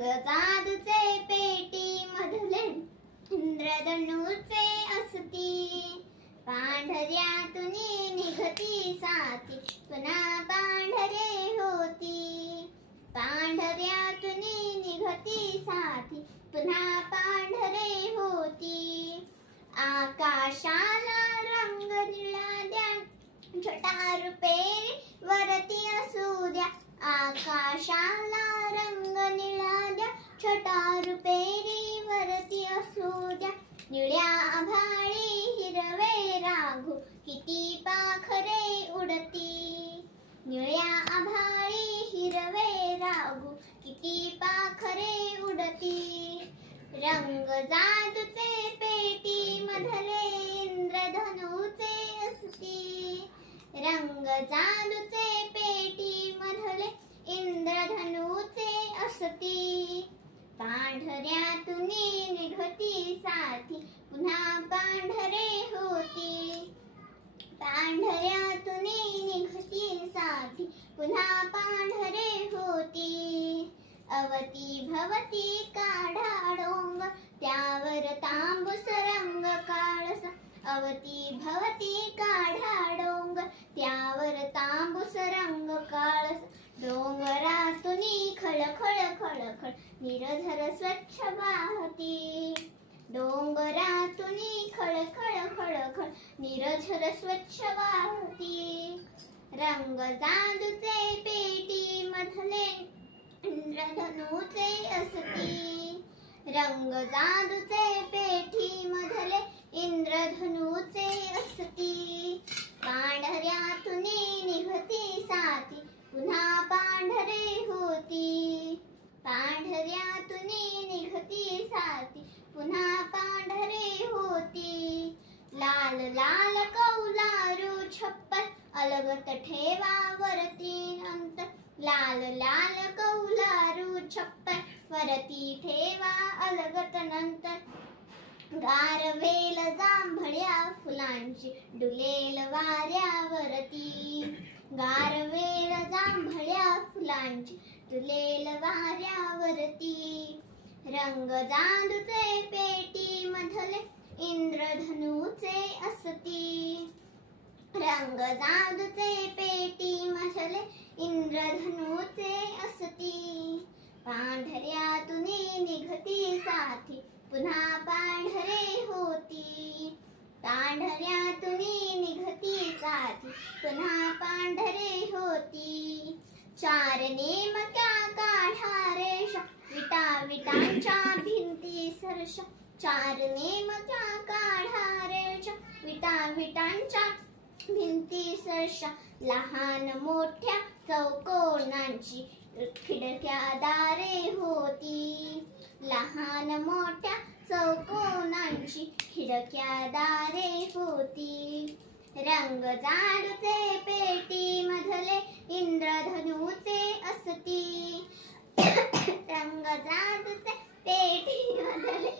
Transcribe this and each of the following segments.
रंग जादूचे पेटी मधले इंद्रधनुचे असती, पांढऱ्यातून निघती साथी पुन्हा पांढरे होती, पांढऱ्यातून निघती साथी पुन्हा पांढरे होती. आकाशाला रंग निळा द्या, छटा रुपेरी वरती असू द्या, आकाशाला रंग निळा द्या, छटा रुपेरी वरती असू द्या. निळ्या आभाळी हिरवे राघू किती पाखरे उडती, निळ्या आभाळी हिरवे राघू किती पाखरे उडती. रंग जादूचे पेटी मधले इंद्रधनुचे असती, रंग जादूचे पेटी मधले इंद्रधनुचे असती. पांढऱ्यातून निघती साथी पुन्हा पांढरे होती, पांढऱ्यातून निघती साथी पुन्हा पांढरे होती. अवती भवती काढा डोंगर त्यावर तांबूस रंग काळसा, अवती भवती काढा डोंगर त्यावर तांबूस रंग काळसा. डोंगरातून खळखळ खळखळ निरझर स्वच्छ वाहती, डोंगरातून खळखळ खळखळ निरझर स्वच्छ वाहती. रंग जादूचे पेटी मधले इंद्रधनुचे असती, रंग जादूचे पेटी मधले इंद्रधनुचे असती. पांढऱ्यातून निघती साथी पुन्हा पांढरे होती, पांढऱ्यातून निघती साथी पुन्हा पांढरे होती. लाल लाल कौलारू छप्पर अलगत ठेवा वरती नंतर, लाल लाल कौलारू छप्पर वरती ठेवा अलगत नंतर. गारवेल जांभळ्या फुलांची डुलेल वाऱ्यावरती, गारवेल जांभळ्या फुलांची डुलेल वाऱ्यावरती. रंग जादूचे पेटी मधले इंद्रधनुचे असती, रंग जादूचे पेटी मधले इंद्रधनुचे असती. पांढऱ्यातून निघती साथी पुन्हा पांढरे होती, पांढऱ्यातून निघती साथी पुन्हा पांढरे होती. चार नेमक्या काढा रेषा विटा विटांच्या भिंती सरशा, चार नेमक्या काढा रेषा विटा विटांच्या भिंती सरशा. लहान मोठ्या चौकोनांची खिडक्या दारे होती, लहान मोठ्या चौकोनांची खिडक्या दारे होती. रंग जादूचे पेटी मधले इंद्रधनुचे असती, रंग जादूचे पेटी मधले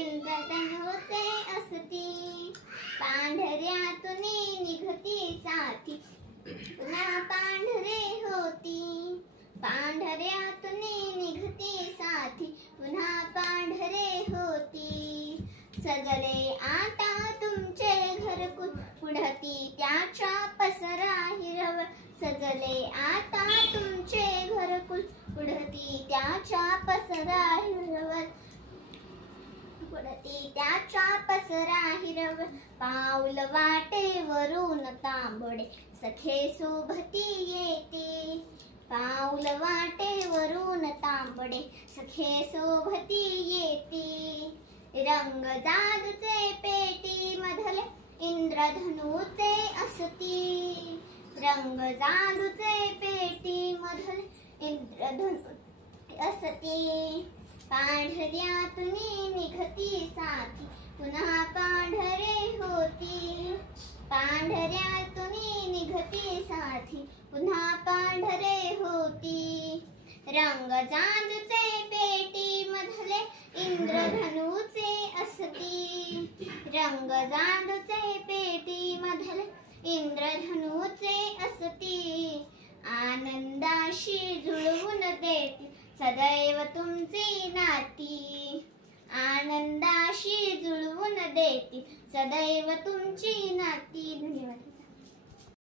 इंद्रधनुचे असती. पांढऱ्यातून निघती साथी पुन्हा पांढरे होती, पांढऱ्यातून निघती साथी पुन्हा पांढरे होती. सजले आता तुमचे घरकुल पुढती त्याच्या पसरा हिरवळ, सजले आता तुमचे घरकुल पुढती त्याच्या पसरा हिरवळ, पुढती त्याच्या पसरा हिरवळ. पाऊल वाटेवरून तांबडे सखे सोबती येते, पाऊल वाटेवरून तांबडे सखे सोबती येते. रंग जादूचे पेटी मधले इंद्रधनुचे असती, रंग जादूचे पेटी मधले इंद्रधनुचे असती. पांढऱ्यातून निघती साथी पुन्हा पांढरे होती, पांढऱ्यातून निघती साथी पुन्हा पांढरे होती. रंग जादूचे पेटी मधले इंद्रधनुचे असती, रंग जादूचे पेटी मधले इंद्रधनुचे असती. आनंदाशी जुळवून देती सदैव तुमची नाती आनंदाशी जुळवून देती सदैव तुमची नाती. धन्यवाद.